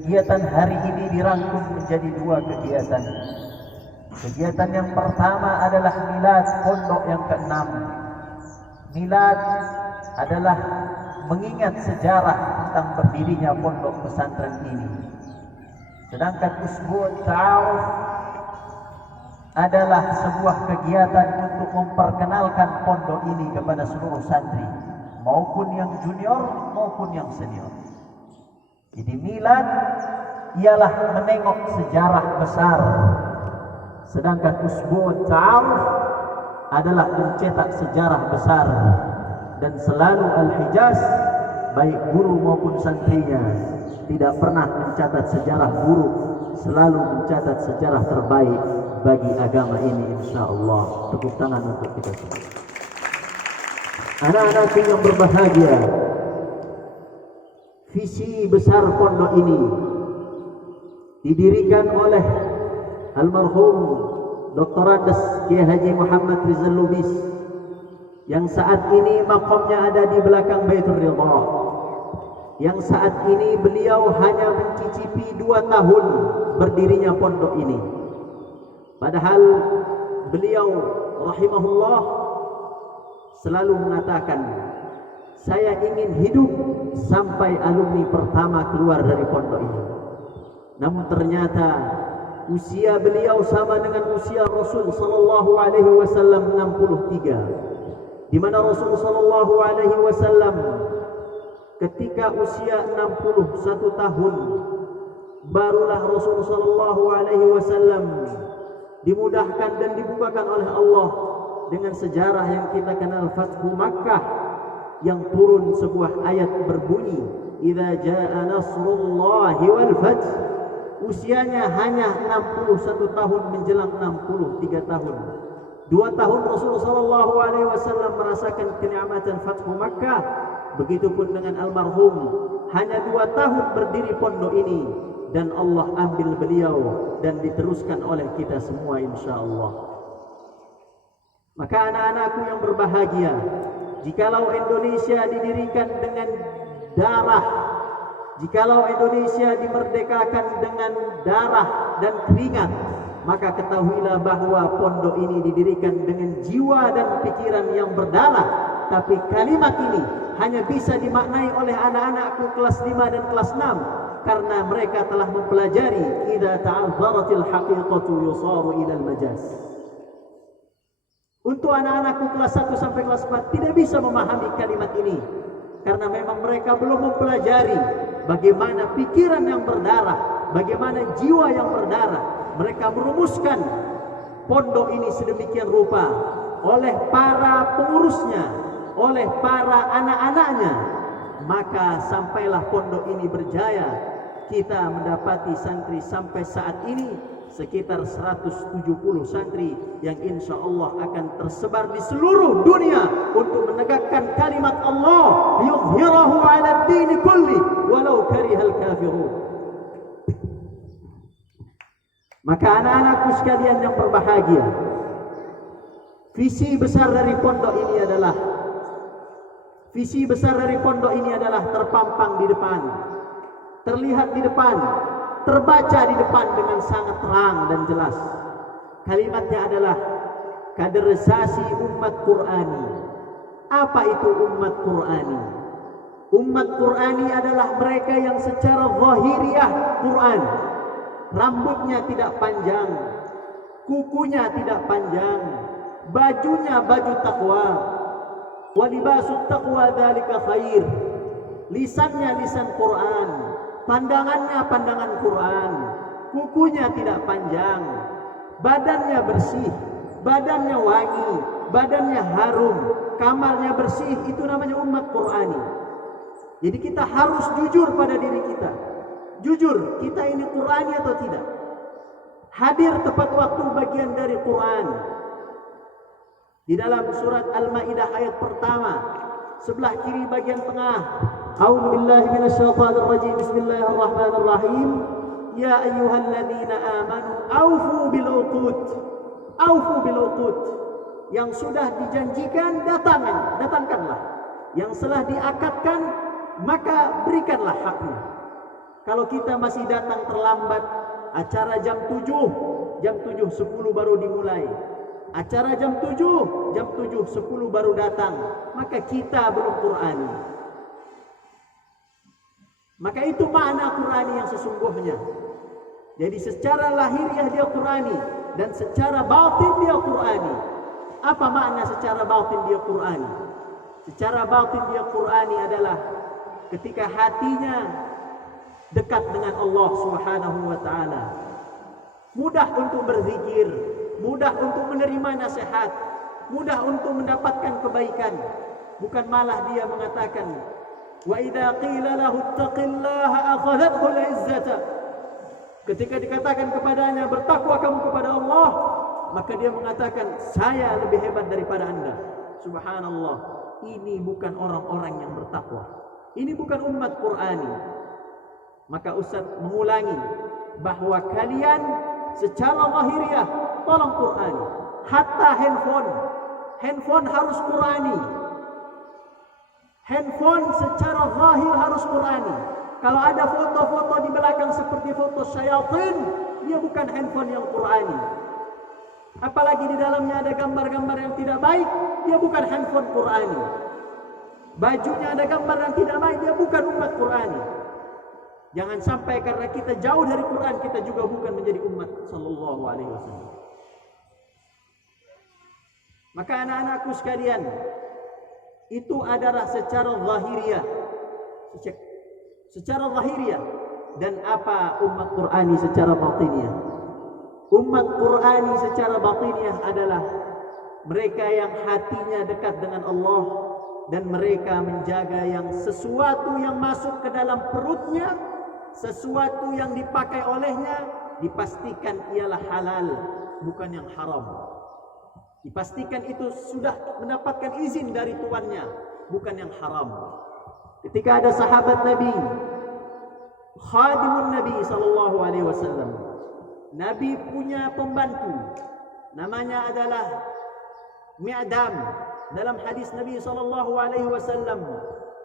Kegiatan hari ini dirangkum menjadi dua kegiatan. Kegiatan yang pertama adalah milad pondok yang ke-6. Milad adalah mengingat sejarah tentang berdirinya pondok pesantren ini. Sedangkan Usbu' Ta'aruf adalah sebuah kegiatan untuk memperkenalkan pondok ini kepada seluruh santri, maupun yang junior maupun yang senior. Jadi milad ialah menengok sejarah besar, sedangkan Usbu' Ta'aruf adalah mencetak sejarah besar. Dan selalu Al-Hijaz, baik guru maupun santrinya, tidak pernah mencatat sejarah buruk, selalu mencatat sejarah terbaik bagi agama ini, insyaallah. Tepuk tangan untuk kita semua. Anak-anakku yang berbahagia, visi besar pondok ini didirikan oleh almarhum Dr. Andes Kiai Haji Muhammad Rizal Lubis, yang saat ini makamnya ada di belakang Baitur Ridha, yang saat ini beliau hanya mencicipi 2 tahun berdirinya pondok ini. Padahal beliau rahimahullah selalu mengatakan, saya ingin hidup sampai alumni pertama keluar dari pondok ini. Namun ternyata usia beliau sama dengan usia Rasul sallallahu alaihi wasallam 63. Di mana Rasul sallallahu alaihi wasallam ketika usia 61 tahun barulah Rasul sallallahu alaihi wasallam dimudahkan dan dibukakan oleh Allah dengan sejarah yang kita kenal, Fathu Makkah, yang turun sebuah ayat berbunyi, "Idza jaa nasrullahi wal fath." Usianya hanya 61 tahun menjelang 63 tahun. 2 tahun Rasulullah sallallahu alaihi wasallam merasakan kenikmatan Fathu Makkah. Begitupun dengan almarhum, hanya 2 tahun berdiri pondok ini, dan Allah ambil beliau dan diteruskan oleh kita semua insyaallah. Maka anak-anakku yang berbahagia, jikalau Indonesia didirikan dengan darah, jikalau Indonesia dimerdekakan dengan darah dan keringat, maka ketahuilah bahwa pondok ini didirikan dengan jiwa dan pikiran yang berdarah. Tapi kalimat ini hanya bisa dimaknai oleh anak-anakku kelas 5 dan kelas 6, karena mereka telah mempelajari idza ta'azzaratil haqiqatu yusaru ilal majaz. Untuk anak-anakku kelas 1 sampai kelas 4 tidak bisa memahami kalimat ini, karena memang mereka belum mempelajari bagaimana pikiran yang berdarah, bagaimana jiwa yang berdarah. Mereka merumuskan pondok ini sedemikian rupa oleh para pengurusnya, oleh para anak-anaknya. Maka sampailah pondok ini berjaya. Kita mendapati santri sampai saat ini sekitar 170 santri yang insya Allah akan tersebar di seluruh dunia untuk menegakkan kalimat Allah, yuzhirahu 'ala ad-din kulli walau karihal kafirun. Maka anak-anakku sekalian yang berbahagia, visi besar dari pondok ini adalah terpampang di depan, terlihat di depan, terbaca di depan dengan sangat terang dan jelas. Kalimatnya adalah kaderisasi umat Qur'ani. Apa itu umat Qur'ani? Umat Qur'ani adalah mereka yang secara zahiriyah Qur'an. Rambutnya tidak panjang, kukunya tidak panjang, bajunya baju takwa. Wa libasut taqwa dzalika khair. Lisannya lisan Quran, pandangannya pandangan Quran, kukunya tidak panjang, badannya bersih, badannya wangi, badannya harum, kamarnya bersih. Itu namanya umat Qurani. Jadi kita harus jujur pada diri kita. Jujur, kita ini Qurani atau tidak? Hadir tepat waktu bagian dari Quran. Di dalam surat Al-Maidah ayat pertama, sebelah kiri bagian tengah, A'udzu billahi minasyaitonir rajim. Bismillahirrahmanirrahim. Ya ayyuhalladzina amanu aufu bil uqud. Aufu bil uqud. Yang sudah dijanjikan datangkanlah. Yang telah diakadkan, maka berikanlah haknya. Kalau kita masih datang terlambat, acara jam 7:10 baru dimulai. Acara jam 7:10 baru datang, maka kita belum Qur'ani. Maka itu makna Qur'ani yang sesungguhnya. Jadi secara lahiriah dia Qur'ani dan secara batin dia Qur'ani. Apa makna secara batin dia Qur'ani? Secara batin dia Qur'ani adalah ketika hatinya dekat dengan Allah Subhanahu wa taala. Mudah untuk berzikir, mudah untuk menerima nasihat, mudah untuk mendapatkan kebaikan. Bukan malah dia mengatakan, wa idza qila lahu ittaqillaha akhadhathu al-izzata. Ketika dikatakan kepadanya bertakwa kamu kepada Allah, maka dia mengatakan saya lebih hebat daripada Anda. Subhanallah, ini bukan orang-orang yang bertakwa. Ini bukan umat Qur'ani. Maka Ustaz mengulangi bahwa kalian secara lahiriah tolong Qur'ani. Hatta handphone harus Qur'ani. Handphone secara zahir harus Qur'ani. Kalau ada foto-foto di belakang seperti foto syaitan, dia bukan handphone yang Qur'ani. Apalagi di dalamnya ada gambar-gambar yang tidak baik, dia bukan handphone Qur'ani. Bajunya ada gambar yang tidak baik, dia bukan umat Qur'ani. Jangan sampai karena kita jauh dari Quran, kita juga bukan menjadi umat sallallahu alaihi wasallam. Maka anak-anakku sekalian, itu adalah secara zahiriah. Secara zahiriah. Dan apa umat Qur'ani secara batiniah? Umat Qur'ani secara batiniah adalah mereka yang hatinya dekat dengan Allah dan mereka menjaga yang sesuatu yang masuk ke dalam perutnya, sesuatu yang dipakai olehnya dipastikan ialah halal, bukan yang haram. Dipastikan itu sudah mendapatkan izin dari tuannya, bukan yang haram. Ketika ada sahabat Nabi, khadimun Nabi sallallahu alaihi wasallam, Nabi punya pembantu, namanya adalah Mi'dam. Dalam hadis Nabi sallallahu alaihi wasallam,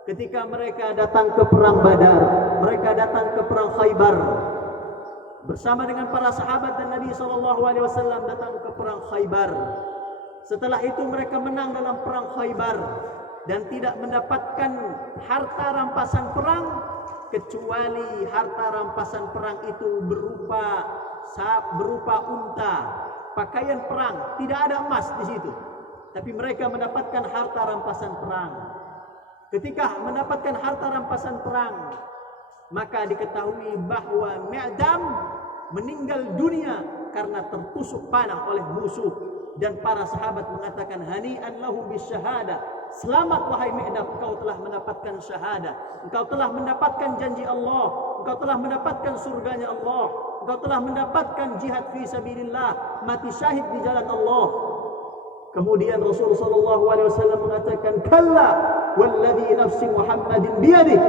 ketika mereka datang ke perang Badar, mereka datang ke perang Khaybar bersama dengan para sahabat, dan Nabi sallallahu alaihi wasallam datang ke perang Khaybar. Setelah itu mereka menang dalam perang Khaybar dan tidak mendapatkan harta rampasan perang kecuali harta rampasan perang itu berupa unta, pakaian perang, tidak ada emas di situ. Tapi mereka mendapatkan harta rampasan perang. Ketika mendapatkan harta rampasan perang, maka diketahui bahwa Mi'dam meninggal dunia karena tertusuk panah oleh musuh. Dan para sahabat mengatakan, hani'an lahu bisyahada, selamat wahai Mi'dam, engkau telah mendapatkan syahadah, engkau telah mendapatkan janji Allah, engkau telah mendapatkan surganya Allah, engkau telah mendapatkan jihad fi sabilillah, mati syahid di jalan Allah. Kemudian Rasulullah sallallahu alaihi wasallam mengatakan, kalla walladhi nafsi Muhammadin biyadih,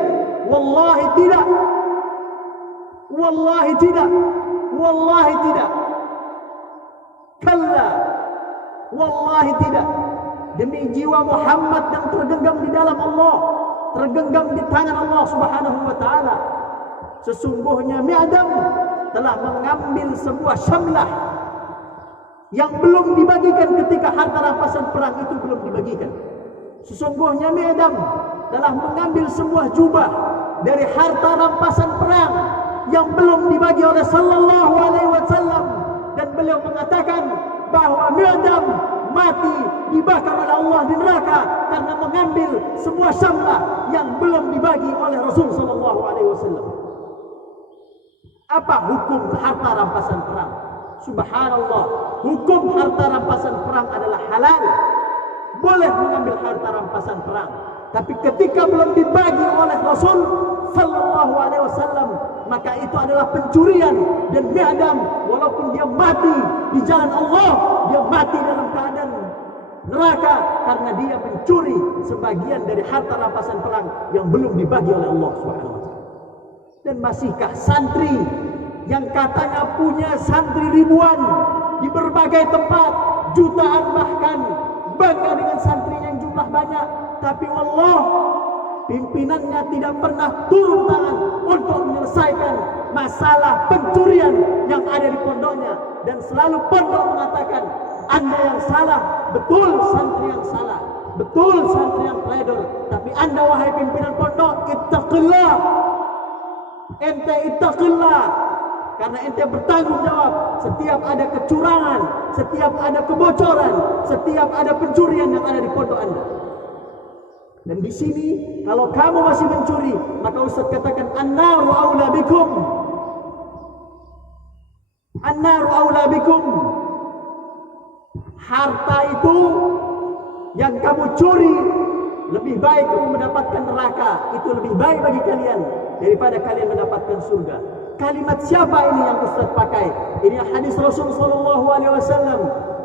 wallahi tidak, wallahi tidak, wallahi tidak, kalla, wallahi tidak, demi jiwa Muhammad yang tergenggam di dalam Allah, tergenggam di tangan Allah Subhanahu wa taala, sesungguhnya Mi'dam telah mengambil sebuah syamlah yang belum dibagikan ketika harta rampasan perang itu belum dibagikan. Sesungguhnya Mi'dam telah mengambil sebuah jubah dari harta rampasan perang yang belum dibagi oleh sallallahu alaihi wasallam, dan beliau mengatakan bahwa Mi'dam mati dibakar oleh Allah di neraka karena mengambil sebuah syamlah yang belum dibagi oleh Rasul sallallahu alaihi wasallam. Apa hukum harta rampasan perang? Subhanallah, hukum harta rampasan perang adalah halal. Boleh mengambil harta rampasan perang, tapi ketika belum dibagi oleh Rasul sallallahu alaihi wasallam, maka itu adalah pencurian. Dan Mi'dam walaupun dia mati di jalan Allah, dia mati dalam keadaan neraka karena dia mencuri sebagian dari harta rampasan perang yang belum dibagi oleh Allah Subhanahu wa taala. Dan masihkah santri yang katanya punya santri ribuan di berbagai tempat, jutaan bahkan, bangga dengan santrinya yang jumlah jumlah banyak, tapi wallah pimpinannya tidak pernah turun tangan untuk menyelesaikan masalah pencurian yang ada di pondoknya. Dan selalu pondok mengatakan, Anda yang salah, betul santri yang salah, betul santri yang pledor. Tapi Anda wahai pimpinan pondok, ittaqillah, ente ittaqillah, karena ente bertanggung jawab setiap ada kecurangan, setiap ada kebocoran, setiap ada pencurian yang ada di pondok Anda. Dan di sini kalau kamu masih mencuri, maka Ustaz katakan an-naru aula bikum. An-naru aula bikum. Harta itu yang kamu curi, lebih baik kamu mendapatkan neraka. Itu lebih baik bagi kalian daripada kalian mendapatkan surga. Kalimat siapa ini yang Ustaz pakai? Ini hadis Rasul sallallahu alaihi wasallam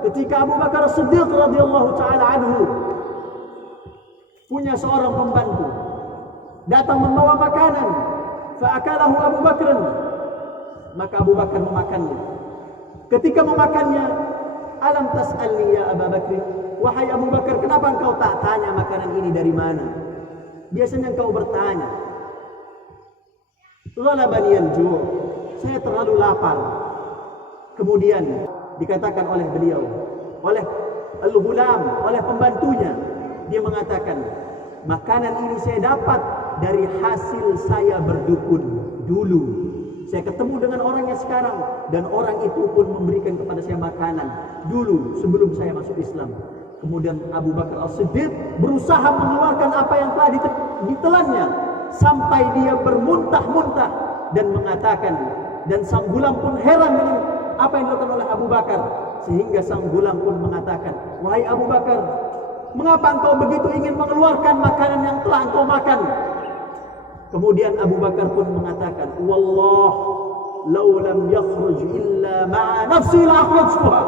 ketika Abu Bakar As-Siddiq radhiyallahu taala anhu punya seorang pembantu datang membawa makanan, fa'akalahu Abu Bakar, maka Abu Bakar memakannya. Ketika memakannya, alam tas'alni ya Abu Bakar, wahai Abu Bakar, kenapa engkau tak tanya makanan ini dari mana? Biasanya engkau bertanya. Ghalabani al-ju', saya terlalu lapar. Kemudian dikatakan oleh beliau, oleh al-ghulam, oleh pembantunya, dia mengatakan, makanan ini saya dapat dari hasil saya berdukun dulu. Saya ketemu dengan orangnya sekarang, dan orang itu pun memberikan kepada saya makanan dulu sebelum saya masuk Islam. Kemudian Abu Bakar As-Siddiq berusaha mengeluarkan apa yang telah ditelannya, sampai dia bermuntah-muntah dan mengatakan, dan sang gulam pun heran dengan apa yang dilakukan oleh Abu Bakar, sehingga sang gulam pun mengatakan, wahai Abu Bakar, mengapa engkau begitu ingin mengeluarkan makanan yang telah engkau makan? Kemudian Abu Bakar pun mengatakan, wallah law lam yakhruj illa ma'a nafsi la akhrajtuha.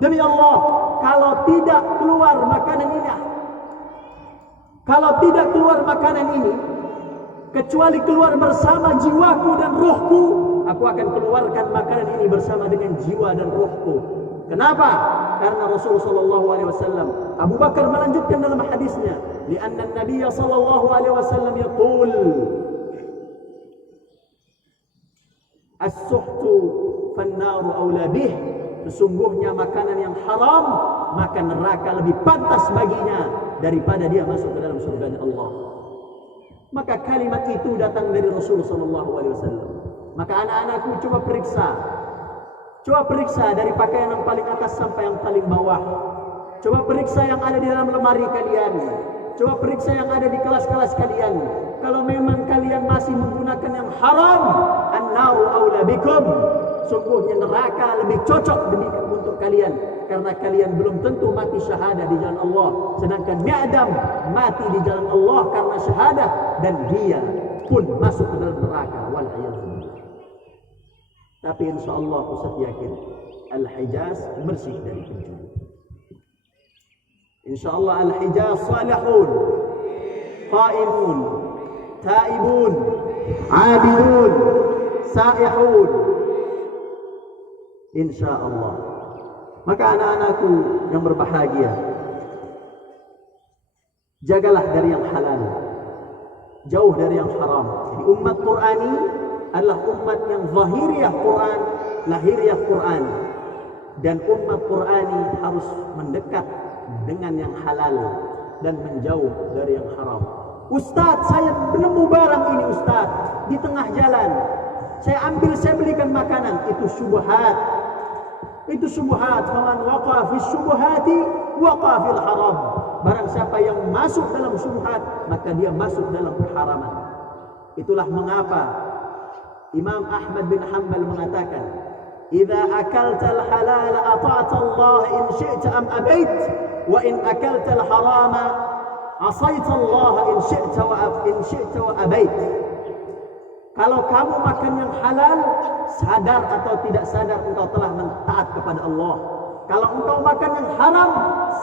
Demi Allah, kalau tidak keluar makanan ini, kalau tidak keluar makanan ini, kecuali keluar bersama jiwaku dan rohku, aku akan keluarkan makanan ini bersama dengan jiwa dan rohku. Kenapa? Karena Rasulullah sallallahu alaihi wasallam, Abu Bakar melanjutkan dalam hadisnya, li'anna an-nabiy sallallahu alaihi wasallam yaqul, as-suhtu fan-naru aula bih. Sesungguhnya makanan yang haram, maka neraka lebih pantas baginya daripada dia masuk ke dalam surga Allah. Maka kalimat itu datang dari Rasulullah sallallahu alaihi wasallam. Maka anak-anakku coba periksa dari pakaian yang paling atas sampai yang paling bawah. Coba periksa yang ada di dalam lemari kalian. Coba periksa yang ada di kelas-kelas kalian. Kalau memang kalian masih menggunakan yang haram, an-naru aula bikum. Sungguhnya neraka lebih cocok untuk kalian, karena kalian belum tentu mati syahadah di jalan Allah, sedangkan Adam mati di jalan Allah karena syahadah, dan dia pun masuk ke dalam neraka. Wal'iyadzubillah. Tapi insyaallah Ustaz yakin Al-Hijaz bersih dari pencuri. Insyaallah Al-Hijaz salihun, qaimun, taibun, abidun, saihun, insyaallah. Maka anak-anakku yang berbahagia, jagalah dari yang halal, jauh dari yang haram. Di umat Qur'ani adalah umat yang zahiriyah Quran, lahiriyah Quran. Dan umat Qur'ani harus mendekat dengan yang halal dan menjauh dari yang haram. Ustaz, saya menemu barang ini Ustaz di tengah jalan, saya ambil, saya belikan makanan. Itu syubhat. Itu syubhat. Faman waqa fi syubhati waqa fil haram. Barang siapa yang masuk dalam syubhat, maka dia masuk dalam keharaman. Itulah mengapa Imam Ahmad bin Hanbal mengatakan, "Idza akalta al-halal ata'ta Allah in syi'ta am abait, wa in akalta al-harama asaita Allah in syi'ta wa abait." Kalau kamu makan yang halal, sadar atau tidak sadar engkau telah mentaat kepada Allah. Kalau engkau makan yang haram,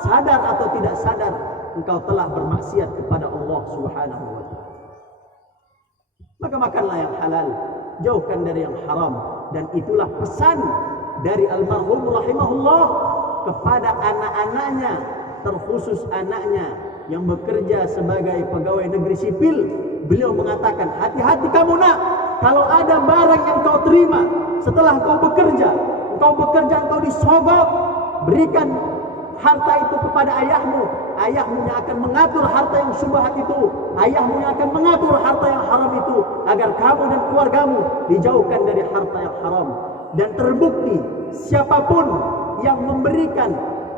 sadar atau tidak sadar engkau telah bermaksiat kepada Allah Subhanahu wa taala. Maka makanlah yang halal, jauhkan dari yang haram. Dan itulah pesan dari almarhum rahimahullah kepada anak-anaknya terkhusus anaknya yang bekerja sebagai pegawai negeri sipil. Beliau mengatakan, hati-hati kamu nak, kalau ada barang yang kau terima setelah kau bekerja engkau disogok, berikan harta itu kepada ayahmu. Ayahmu yang akan mengatur harta yang syubhat itu, ayahmu yang akan mengatur harta yang haram itu, agar kamu dan keluargamu dijauhkan dari harta yang haram. Dan terbukti siapapun yang memberikan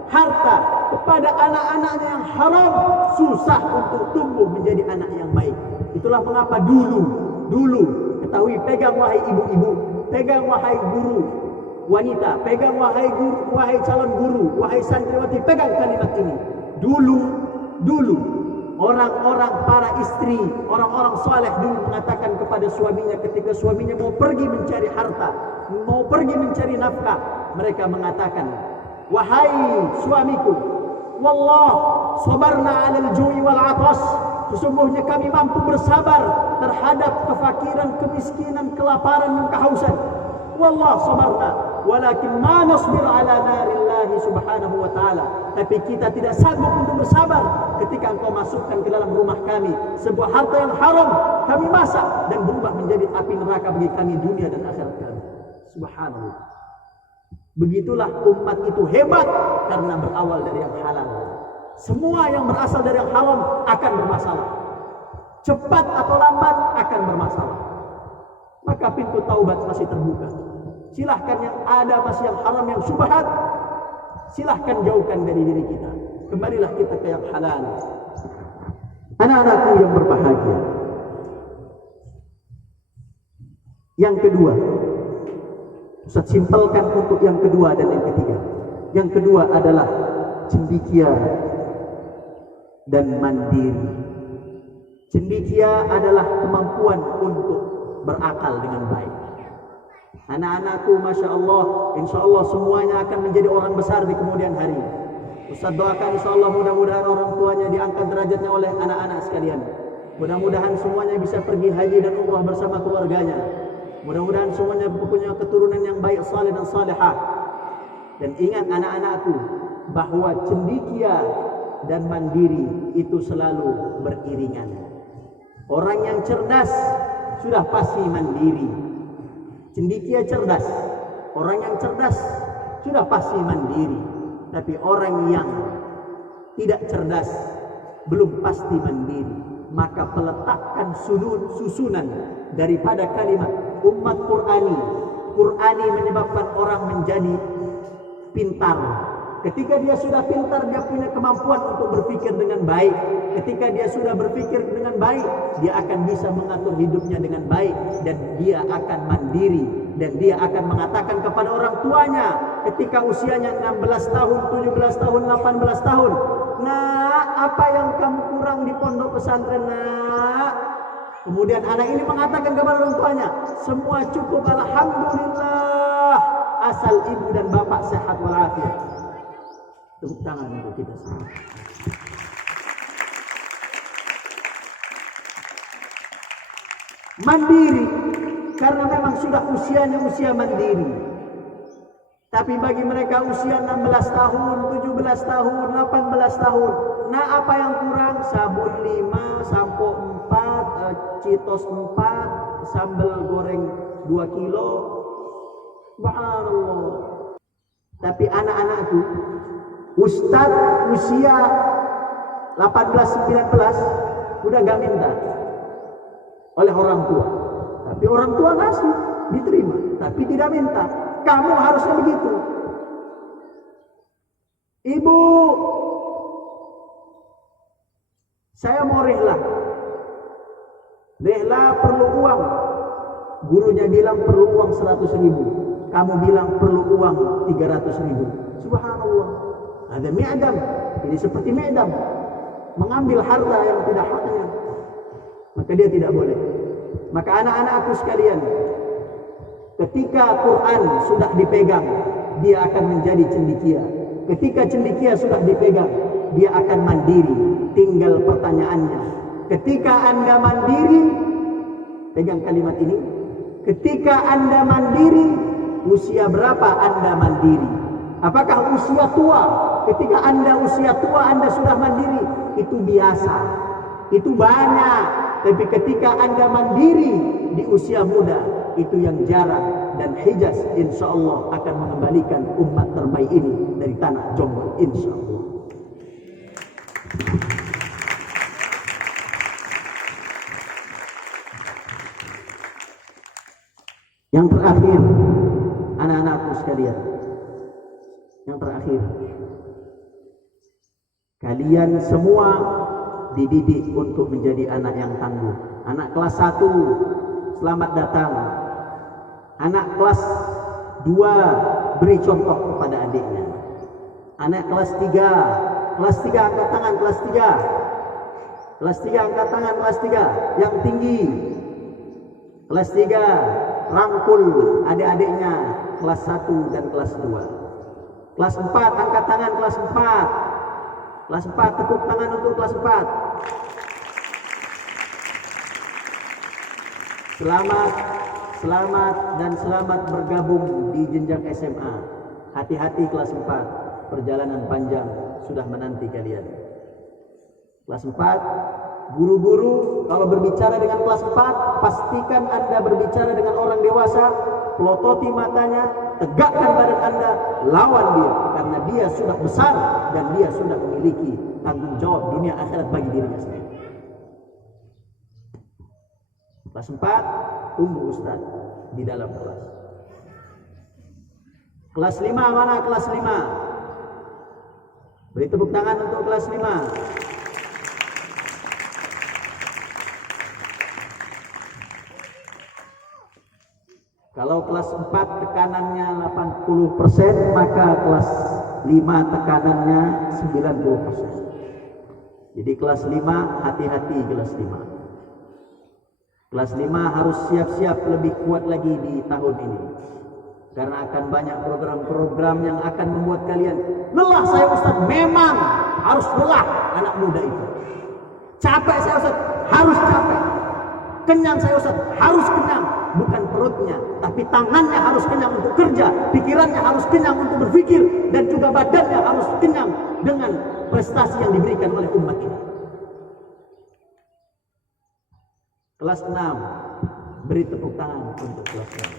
harta kepada anak-anaknya yang haram, susah untuk tumbuh menjadi anak yang baik. Itulah mengapa dulu ketahui, pegang wahai ibu-ibu, pegang wahai guru wanita, pegang wahai guru, wahai calon guru, wahai santriwati, pegang kalimat ini. Dulu orang-orang, para istri, orang-orang saleh dulu mengatakan kepada suaminya ketika suaminya mau pergi mencari harta, mau pergi mencari nafkah, mereka mengatakan, wahai suamiku, wallah sabarna 'alal ju'i wal 'atas, sesungguhnya kami mampu bersabar terhadap kefakiran, kemiskinan, kelaparan dan kehausan. Wallah sabarna, walakin ma nasbir 'ala narillahi subhanahu wa ta'ala. Tapi kita tidak sanggup untuk bersabar ketika engkau masukkan ke dalam rumah kami sebuah harta yang haram, kami masak dan berubah menjadi api neraka bagi kami dunia dan akhirat kami. Subhanallah. Begitulah umat itu hebat karena berawal dari yang halal. Semua yang berasal dari yang haram akan bermasalah. Cepat atau lambat akan bermasalah. Maka pintu taubat masih terbuka. Silahkan yang ada masih yang haram, yang syubhat, silahkan jauhkan dari diri kita. Kembalilah kita ke yang halal. Anak-anakku yang berbahagia. Yang kedua, Ustaz simpelkan untuk yang kedua dan yang ketiga. Yang kedua adalah cendekia dan mandiri. Cendekia adalah kemampuan untuk berakal dengan baik. Anak-anakku, Masya Allah, insya Allah semuanya akan menjadi orang besar di kemudian hari. Ustaz doakan insya Allah mudah-mudahan orang tuanya diangkat derajatnya oleh anak-anak sekalian. Mudah-mudahan semuanya bisa pergi haji dan umrah bersama keluarganya. Mudah-mudahan semuanya punya keturunan yang baik, saleh dan salihah. Dan ingat anak-anakku, bahwa cendekia dan mandiri itu selalu beriringan. Orang yang cerdas sudah pasti mandiri. Cendekia cerdas, orang yang cerdas sudah pasti mandiri. Tapi orang yang tidak cerdas belum pasti mandiri. Maka peletakan susunan daripada kalimat umat Qur'ani menyebabkan orang menjadi pintar. Ketika dia sudah pintar, dia punya kemampuan untuk berpikir dengan baik. Ketika dia sudah berpikir dengan baik, dia akan bisa mengatur hidupnya dengan baik. Dan dia akan mandiri. Dan dia akan mengatakan kepada orang tuanya ketika usianya 16 tahun, 17 tahun, 18 tahun. Nak, apa yang kamu kurang di pondok pesantren, nak? Kemudian anak ini mengatakan kepada orang tuanya, semua cukup, alhamdulillah, asal ibu dan bapak sehat walafiat. Tepuk tangan untuk kita semua. Mandiri, karena memang sudah usianya usia mandiri. Tapi bagi mereka usia 16 tahun, 17 tahun, 18 tahun, nah apa yang kurang? Sabun 5, sampo 4, Citos 4, sambal goreng 2 kilo. Subhanallah. Tapi anak-anakku, Ustaz usia 18-19 udah gak minta oleh orang tua. Tapi orang tua ngasih, diterima. Tapi tidak minta. Kamu harusnya begitu. Ibu, saya mau rehlah. Rehlah perlu uang. Gurunya bilang perlu uang 100.000. Kamu bilang perlu uang 300.000. Subhanallah. Ada mi'dam. Ini seperti mi'dam. Mengambil harta yang tidak haknya. Maka dia tidak boleh. Maka anak-anakku sekalian, ketika Quran sudah dipegang, dia akan menjadi cendekia. Ketika cendekia sudah dipegang, dia akan mandiri. Tinggal pertanyaannya, ketika Anda mandiri, pegang kalimat ini, ketika Anda mandiri, usia berapa Anda mandiri? Apakah usia tua? Ketika Anda usia tua, Anda sudah mandiri, itu biasa, itu banyak. Tapi ketika Anda mandiri di usia muda, itu yang jarang. Dan Hijaz insya Allah akan mengembalikan umat terbaik ini dari tanah Jombor, insya Allah. Yang terakhir, anak-anakku sekalian, yang terakhir, kalian semua dididik untuk menjadi anak yang tangguh. Anak kelas 1, selamat datang. Anak kelas 2, beri contoh kepada adiknya. Anak kelas 3 angkat tangan, kelas 3 angkat tangan, kelas 3 yang tinggi. Kelas 3 rangkul adik-adiknya kelas 1 dan kelas 2. Kelas 4 angkat tangan, kelas 4. Kelas 4 tepuk tangan untuk kelas 4. Selamat bergabung di jenjang SMA. Hati-hati kelas 4, perjalanan panjang sudah menanti kalian. Kelas 4, guru-guru kalau berbicara dengan kelas 4, pastikan Anda berbicara dengan orang dewasa, pelototi matanya, tegakkan badan Anda, lawan dia, karena dia sudah besar dan dia sudah memiliki tanggung jawab dunia akhirat bagi dirinya sendiri. Kelas 4, tunggu Ustaz di dalam kelas. Kelas 5 mana? Kelas 5. Beri tepuk tangan untuk kelas 5. Kalau kelas 4 tekanannya 80%, maka kelas 5 tekanannya 90%. Jadi kelas 5, hati-hati kelas 5. Kelas 5 harus siap-siap lebih kuat lagi di tahun ini. Karena akan banyak program-program yang akan membuat kalian lelah. Saya Ustaz, memang harus lelah anak muda itu. Capek saya Ustaz, harus capek. Kenyang saya Ustaz, harus kenyang. Bukan perutnya, tapi tangannya harus kenyang untuk kerja, pikirannya harus kenyang untuk berpikir, dan juga badannya harus kenyang dengan prestasi yang diberikan oleh umat ini. Kelas 6, beri tepuk tangan untuk kelas 6.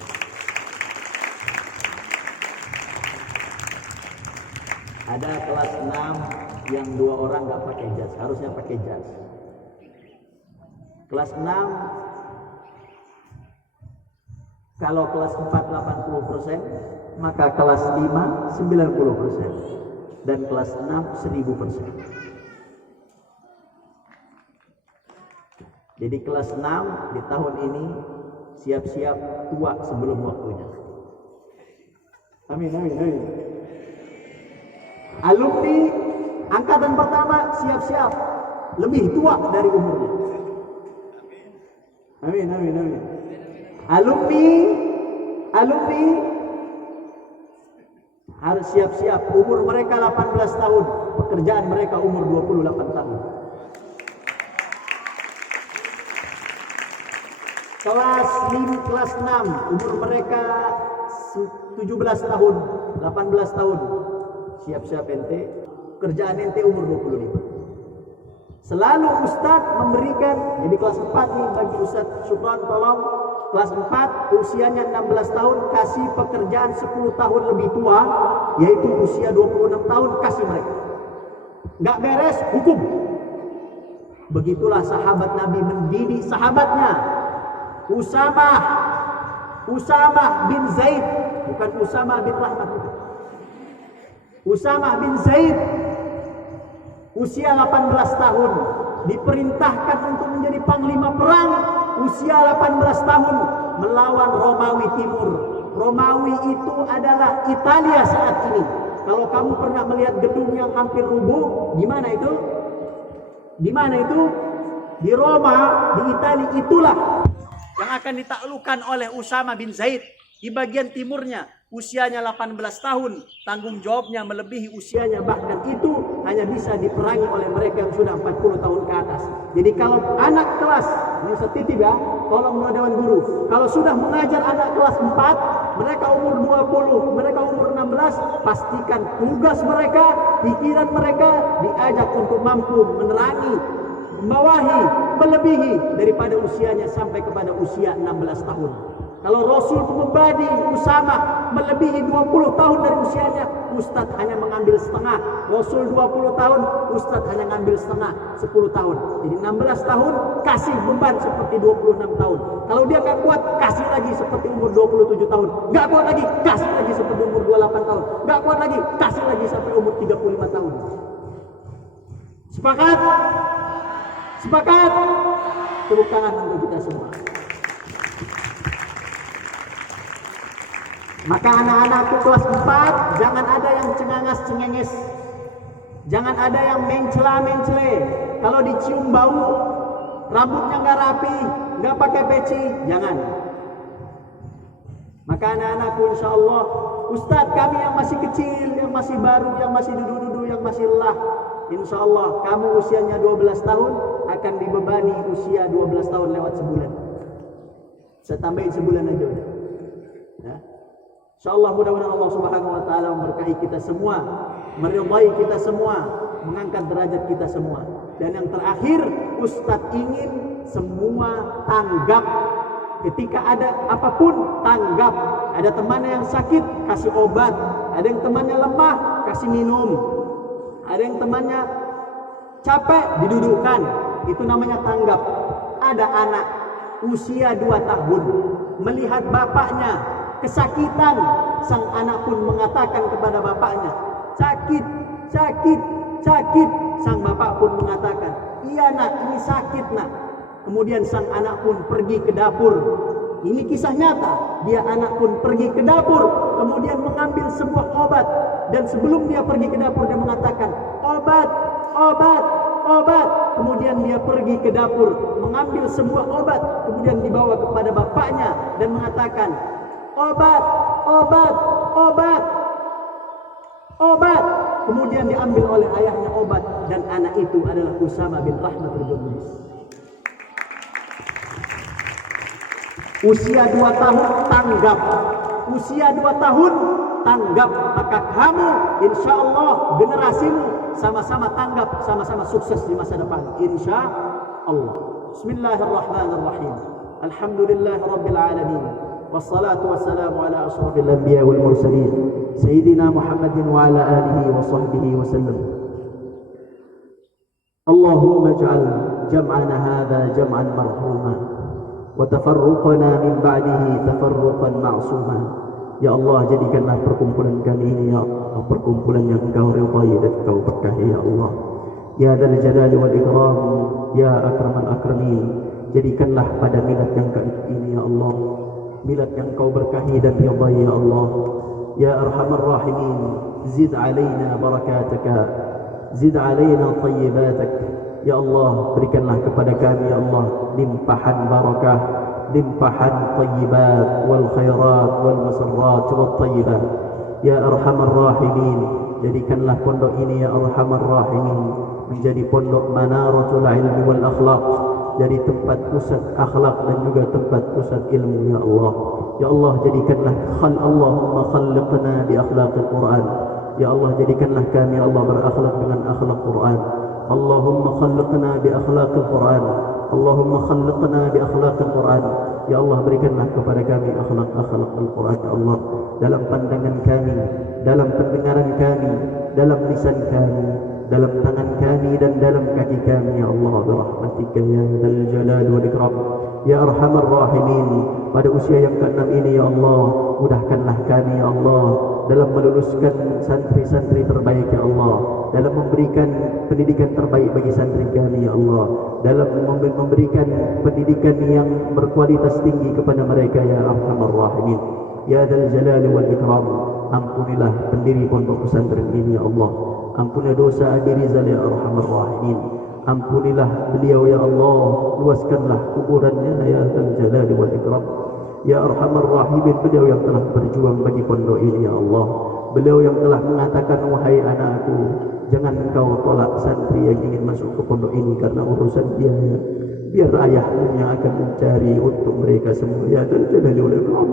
Ada kelas 6 yang 2 orang nggak pakai jas, harusnya pakai jas. Kelas 6, kalau kelas 4 80%, maka kelas 5 90%, dan kelas 6 1000%. Jadi kelas 6 di tahun ini siap-siap tua sebelum waktunya. Amin, amin, amin. Alumni angkatan pertama siap-siap lebih tua dari umurnya. Amin, amin, amin. Alumni harus siap-siap, umur mereka 18 tahun, pekerjaan mereka umur 28 tahun. Kelas 6, umur mereka 17 tahun, 18 tahun. Siap-siap ente, kerjaan ente umur 25. Selalu Ustadz memberikan, jadi kelas 4 nih bagi Ustadz Syukran, tolong kelas 4 usianya 16 tahun kasih pekerjaan 10 tahun lebih tua, yaitu usia 26 tahun, kasih mereka. Nggak beres, hukum. Begitulah sahabat Nabi mendidik sahabatnya. Usamah bin Zaid, bukan Usamah bin Rahmat. Usamah bin Zaid usia 18 tahun diperintahkan untuk menjadi panglima perang. Usia 18 tahun melawan Romawi Timur. Romawi itu adalah Italia saat ini. Kalau kamu pernah melihat gedung yang hampir rubuh, di mana itu? Di mana itu? Di Roma, di Italia. Itulah yang akan ditaklukkan oleh Usamah bin Zaid. Di bagian timurnya, usianya 18 tahun, tanggung jawabnya melebihi usianya, bahkan itu hanya bisa diperangi oleh mereka yang sudah 40 tahun ke atas. Jadi kalau anak kelas, ini setitip ya, tolong Dewan Guru, kalau sudah mengajar anak kelas 4, mereka umur 20, mereka umur 16, pastikan tugas mereka, pikiran mereka diajak untuk mampu menerangi, membawahi, melebihi daripada usianya sampai kepada usia 16 tahun. Kalau Rasul membadi Usama melebihi 20 tahun dari usianya, Ustadz hanya mengambil setengah. Rasul 20 tahun, Ustadz hanya mengambil setengah, 10 tahun. Jadi 16 tahun, kasih beban seperti 26 tahun. Kalau dia gak kuat, kasih lagi seperti umur 27 tahun. Gak kuat lagi, kasih lagi seperti umur 28 tahun. Gak kuat lagi, kasih lagi sampai umur 35 tahun. Sepakat? Sepakat? Tepuk tangan untuk kita semua. Maka anak-anakku kelas 4, jangan ada yang cengangas-cengenges. Jangan ada yang mencela-mencele. Kalau dicium bau, rambutnya nggak rapi, nggak pakai peci, jangan. Maka anak-anakku insya Allah, Ustadz kami yang masih kecil, yang masih baru, yang masih duduk-duduk, yang masih lelah, insya Allah kamu usianya 12 tahun akan dibebani usia 12 tahun lewat sebulan. Saya tambahin sebulan aja udah. Ya. InsyaAllah mudah-mudahan Allah Subhanahu wa taala memberkahi kita semua, meridhai kita semua, mengangkat derajat kita semua. Dan yang terakhir, Ustadz ingin semua tanggap. Ketika ada apapun, tanggap. Ada temannya yang sakit, kasih obat. Ada yang temannya lemah, kasih minum. Ada yang temannya capek, didudukkan. Itu namanya tanggap. Ada anak usia 2 tahun melihat bapaknya kesakitan, sang anak pun mengatakan kepada bapaknya, sakit, sakit, sakit. Sang bapak pun mengatakan, iya nak, ini sakit nak. Kemudian sang anak pun pergi ke dapur. Ini kisah nyata. Dia anak pun pergi ke dapur, kemudian mengambil sebuah obat. Dan sebelum dia pergi ke dapur, dia mengatakan, obat, obat, obat. Kemudian dia pergi ke dapur, mengambil sebuah obat, kemudian dibawa kepada bapaknya dan mengatakan, obat, obat, obat, obat. Kemudian diambil oleh ayahnya obat, dan anak itu adalah Usama bin Rahmat Ridwanullah. Usia 2 tahun tanggap. Usia 2 tahun tanggap. Maka kamu insya Allah generasimu sama-sama tanggap, sama-sama sukses di masa depan, insya Allah. Bismillahirrahmanirrahim. Alhamdulillahirabbil alamin. والصلاة والسلام على أشرف الأنبياء والمرسلين سيدنا محمد وعلى آله وصحبه وسلم. اللهم اجعل جمعنا هذا جمعا مرحوما وتفرقنا من بعده تفرقا معصوما. Ya Allah, jadikanlah perkumpulan kami ini ya Allah perkumpulan yang Engkau ridhai dan Engkau berkahi ya Allah. Ya Dzal Jalali wal Ikram, ya Akramal Akramin, jadikanlah pada milad yang ini ya Allah milad yang Kau berkahi dan ridhai ya Allah. Ya Arhamar Rahimin, zid alaina barakataka, zid alaina tayyibatak. Ya Allah, berikanlah kepada kami ya Allah limpahan barakah, limpahan tayyibat wal khairat wal masarrat wal tayyibat. Ya Arhamar Rahimin, jadikanlah pondok ini ya Arhamar Rahimin menjadi pondok manaratul ilmi wal akhlaq, jadi tempat pusat akhlak dan juga tempat pusat ilmu ya Allah. Ya Allah, jadikanlah Allahumma khalliqna bi akhlaqil Quran. Ya Allah, jadikanlah kami ya Allah berakhlak dengan akhlak Quran. Allahumma khalliqna bi akhlaqil Quran. Allahumma khalliqna bi akhlaqil Quran. Ya Allah, berikanlah kepada kami akhlak-akhlak Al-Quran ya Allah, dalam pandangan kami, dalam pendengaran kami, dalam lisan kami, dalam tangan kami dan dalam kaki kami ya Allah, birahmatika ya Dzal Jalal wal Ikram. Ya Arhamar Rahimin, pada usia yang ke-6 ini ya Allah, mudahkanlah kami ya Allah dalam meluluskan santri-santri terbaik ya Allah, dalam memberikan pendidikan terbaik bagi santri kami ya Allah, dalam memberikan pendidikan yang berkualitas tinggi kepada mereka ya Arhamar Rahimin. Ya Dzal Jalal wal Ikram, ampunilah pendiri pondok pesantren ini ya Allah, ampunilah dosa Abi Rizal ya Arhamar Rahimin, ampunilah beliau ya Allah, luaskanlah kuburannya ya Dzal Jalal wal Ikram. Ya Arhamar Rahimin, beliau yang telah berjuang bagi pondok ini ya Allah, beliau yang telah mengatakan, wahai anakku, jangan engkau tolak santri yang ingin masuk ke pondok ini karena urusan dia ya. biar ayahmu yang akan mencari untuk mereka semua. Ya Dzal Jalali wal Ikram,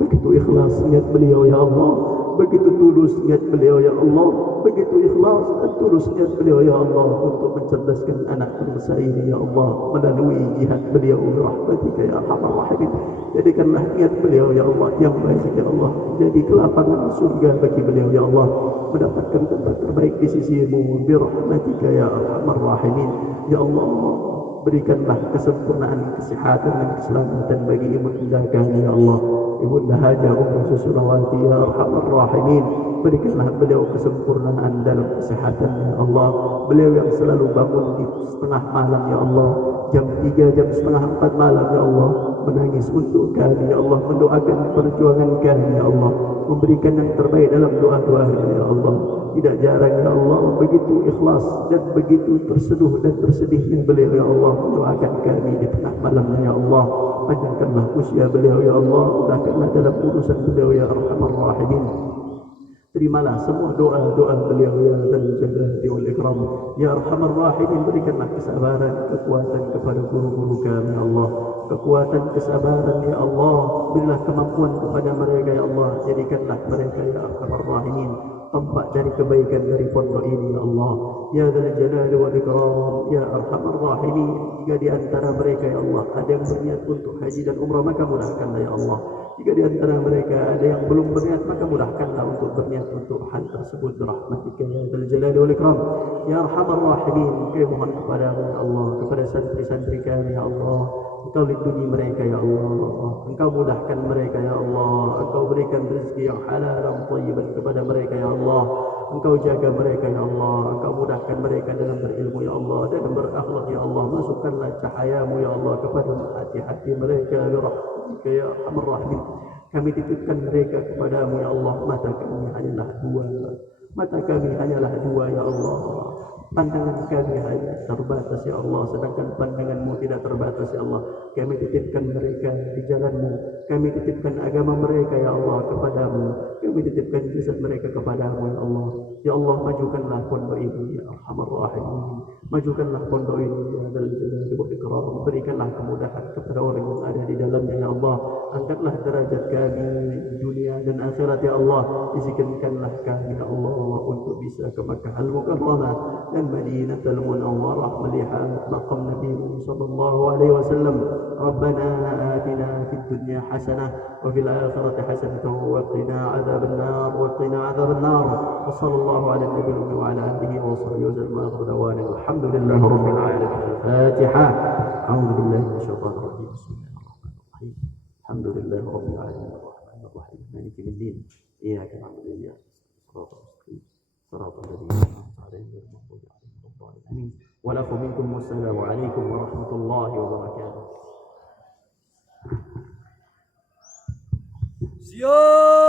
begitu ikhlas niat beliau ya Allah, begitu tulus niat beliau ya Allah, begitu ikhlas dan tulus niat beliau ya Allah untuk mencerdaskan anak bangsa ini ya Allah melalui jihad beliau rahmatika ya arhamar rahimin. Jadikanlah niat beliau ya Allah yang baik ya Allah, jadi kelapangan surga bagi beliau ya Allah, mendapatkan tempat terbaik di sisimu birahmatika ya arhamar rahimin. Ya Allah, berikanlah kesempurnaan kesehatan dan keselamatan bagi ibunda kami ya Allah, ibunda Hajah Umrah Susulawati ya arhamar rahimin. Berikanlah beliau kesempurnaan dalam kesehatan ya Allah. Beliau yang selalu bangun di setengah malam ya Allah, jam 3, jam setengah 4 malam ya Allah, menangis untuk kami ya Allah, mendoakan perjuangan kami ya Allah, memberikan yang terbaik dalam doa-doa ya Allah. Tidak jarang ya Allah, begitu ikhlas dan begitu terseduh dan tersedihnya beliau ya Allah mendoakan kami di tengah malamnya ya Allah. Panjangkanlah usia beliau ya Allah, mudahkanlah dalam urusan beliau ya arhamar rahimin. Terimalah semua doa-doa beliau ya Dzal Jalali wal Ikram ya arhamar rahimin. Berikanlah kesabaran, kekuatan kepada guru-guru kami ya Allah, kekuatan kesabaran ya Allah. Berilah kemampuan kepada mereka ya Allah. Jadikanlah mereka ya arhamar rahimin tempat dari kebaikan dari pondok ini ya Allah ya Dzal Jalali wal Ikram ya arhamar rahimin. Jika di antara mereka ya Allah ada yang berniat untuk haji dan umrah, maka mudahkanlah ya Allah. Jika di antara mereka ada yang belum berniat, maka mudahkanlah untuk berniat untuk hal tersebut birahmatika ya Dzal Jalali wal Ikram ya arhamar rahimin. Kami mohon kepadamu ya Allah, kepada santri-santri kami ya Allah, Engkau lindungi mereka ya Allah, Engkau mudahkan mereka ya Allah, Engkau berikan rezeki yang halal dan thayyiban kepada mereka ya Allah, Engkau jaga mereka ya Allah, Engkau mudahkan mereka dalam berilmu ya Allah, dalam berakhlak ya Allah. Masukkanlah cahayamu ya Allah kepada hati-hati mereka birahmatika ya arhamar rahimin. Kami titipkan mereka kepadamu ya Allah. Mata kami hanyalah dua, mata kami hanyalah dua ya Allah. Pandangan kami hanya terbatas ya Allah, sedangkan pandanganmu tidak terbatas ya Allah. Kami titipkan mereka di jalanmu, kami titipkan agama mereka ya Allah kepadamu, kami titipkan jasad mereka kepadamu ya Allah. Ya Allah, majukanlah pondok ini ya arhamar rahimin, majukanlah pondok ini ya Dzal Jalali wal Ikram. Berikanlah kemudahan kepada orang yang ada di dalamnya ya Allah. Angkatlah derajat kami di dunia dan akhirat ya Allah. Izinkanlah kami ya Allah untuk bisa ke Makkah Al-Mukarramah dan Madinatul Munawwarah melihat maqam Nabi sallallahu alaihi wasallam. Rabbana atina fid dunya hasanah wa fil akhirati hasanah wa qina adzaban nar wa qina adzaban nar. Wa sallallahu ala nabiyina wa ala alihi wa sahbihi wa sallam. Akhiru da'wana alhamdulillahi rabbil alamin. Al-Fatihah. A'udzu billahi minasyaitonir rajim. Bismillahirrahmanirrahim. Alhamdulillahi rabbil alamin. Arrahmanir rahim. Maliki yaumiddin. Iyyaka na'budu wa iyyaka nasta'in. Shiratal ladzina an'amta 'alaihim ghairil maghdubi 'alaihim waladdallin. Amin. Wa lakum minkum wassalamu alaikum warahmatullahi wabarakatuh. Siap.